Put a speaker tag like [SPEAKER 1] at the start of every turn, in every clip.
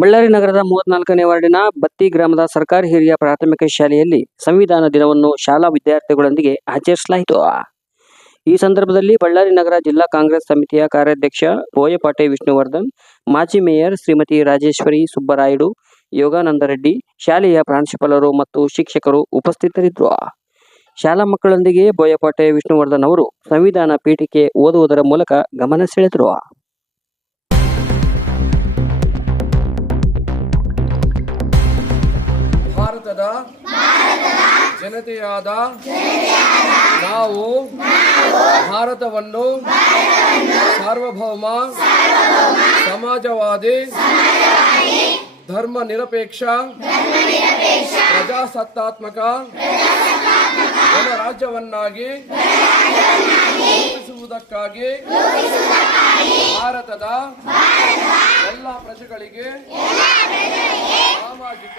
[SPEAKER 1] ಬಳ್ಳಾರಿ ನಗರದ ಮೂವತ್ನಾಲ್ಕನೇ ವಾರ್ಡಿನ ಬತ್ತಿ ಗ್ರಾಮದ ಸರ್ಕಾರಿ ಹಿರಿಯ ಪ್ರಾಥಮಿಕ ಶಾಲೆಯಲ್ಲಿ ಸಂವಿಧಾನ ದಿನವನ್ನು ಶಾಲಾ ವಿದ್ಯಾರ್ಥಿಗಳೊಂದಿಗೆ ಆಚರಿಸಲಾಯಿತು. ಈ ಸಂದರ್ಭದಲ್ಲಿ ಬಳ್ಳಾರಿ ನಗರ ಜಿಲ್ಲಾ ಕಾಂಗ್ರೆಸ್ ಸಮಿತಿಯ ಕಾರ್ಯಾಧ್ಯಕ್ಷ ಬೋಯಪಾಟೆ ವಿಷ್ಣುವರ್ಧನ್, ಮಾಜಿ ಮೇಯರ್ ಶ್ರೀಮತಿ ರಾಜೇಶ್ವರಿ ಸುಬ್ಬರಾಯುಡು, ಯೋಗಾನಂದ ರೆಡ್ಡಿ, ಶಾಲೆಯ ಪ್ರಾಂಶುಪಾಲರು ಮತ್ತು ಶಿಕ್ಷಕರು ಉಪಸ್ಥಿತರಿದ್ದರು. ಶಾಲಾ ಮಕ್ಕಳೊಂದಿಗೆ ಬೋಯಪಾಟೆ ವಿಷ್ಣುವರ್ಧನ್ ಅವರು ಸಂವಿಧಾನ ಪೀಠಿಕೆ ಓದುವುದರ ಮೂಲಕ ಗಮನ ಸೆಳೆದರು.
[SPEAKER 2] ಭಾರತದ ಜನತೆಯಾದ ನಾವು ಭಾರತವನ್ನು ಸಾರ್ವಭೌಮ, ಸಮಾಜವಾದಿ ಧರ್ಮ ನಿರಪೇಕ್ಷ ಪ್ರಜಾಸತ್ತಾತ್ಮಕ ಗಣರಾಜ್ಯವನ್ನಾಗಿ ರೂಪಿಸುವುದಕ್ಕಾಗಿ ಭಾರತದ ಎಲ್ಲ ಪ್ರಜೆಗಳಿಗೆ ಸಾಮಾಜಿಕ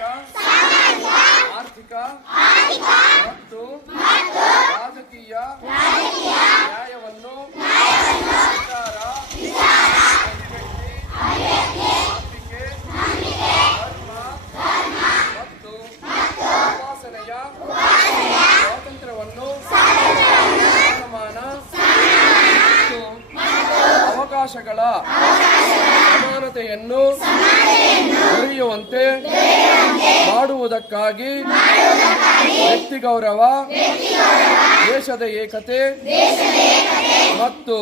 [SPEAKER 2] ಆರ್ಥಿಕ ಮತ್ತು ರಾಜಕೀಯ ನ್ಯಾಯವನ್ನು ನಂಬಿಕೆ, ಧರ್ಮ ಮತ್ತು ಉಪಾಸನೆಯ ಸ್ವಾತಂತ್ರ್ಯವನ್ನು ಸ್ಥಾನಮಾನ ಮತ್ತು ಅವಕಾಶಗಳ ಸಮಾನತೆಯನ್ನು ದೊರೆಯುವಂತೆ ಮಾಡುವುದಕ್ಕಾಗಿ ವ್ಯಕ್ತಿ ಗೌರವ ದೇಶದ ಏಕತೆ ಮತ್ತು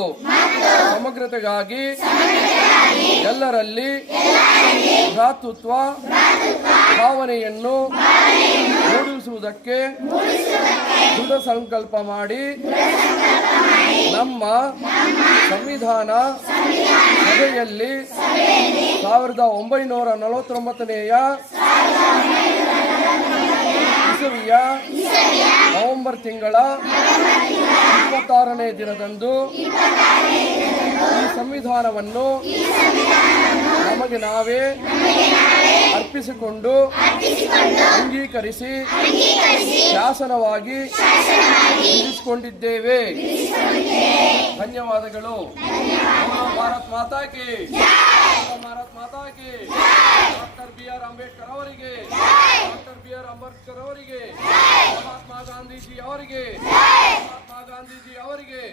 [SPEAKER 2] ಸಮಗ್ರತೆಗಾಗಿ ಎಲ್ಲರಲ್ಲಿ ಭ್ರಾತೃತ್ವ ಭಾವನೆಯನ್ನು ಮೂಡಿಸುವುದಕ್ಕೆ ದೃಢ ಸಂಕಲ್ಪ ಮಾಡಿ ನಮ್ಮ ಸಂವಿಧಾನ ಸಭೆಯಲ್ಲಿ ಸಾವಿರದ ಒಂಬೈನೂರ ನಲವತ್ತೊಂಬತ್ತನೆಯ ಇಸವಿಯ ನವೆಂಬರ್ ತಿಂಗಳ ಇಪ್ಪತ್ತಾರನೇ ದಿನದಂದು ಈ ಸಂವಿಧಾನವನ್ನು ನಮಗೆ ನಾವೇ ಅರ್ಪಿಸಿಕೊಂಡು ಅಂಗೀಕರಿಸಿ ಶಾಸನವಾಗಿ ಇರಿಸಿಕೊಂಡಿದ್ದೇವೆ ಧನ್ಯವಾದಗಳು. Bharat Mata ki. Bharat Mata ki. Doctor B R Ambedkar ಅವರಿಗೆ. ಡಾಕ್ಟರ್ ಬಿ ಆರ್ ಅಂಬೇಡ್ಕರ್ ಅವರಿಗೆ. ಮಹಾತ್ಮ ಗಾಂಧೀಜಿ ಅವರಿಗೆ. ಮಹಾತ್ಮ ಗಾಂಧೀಜಿ ಅವರಿಗೆ.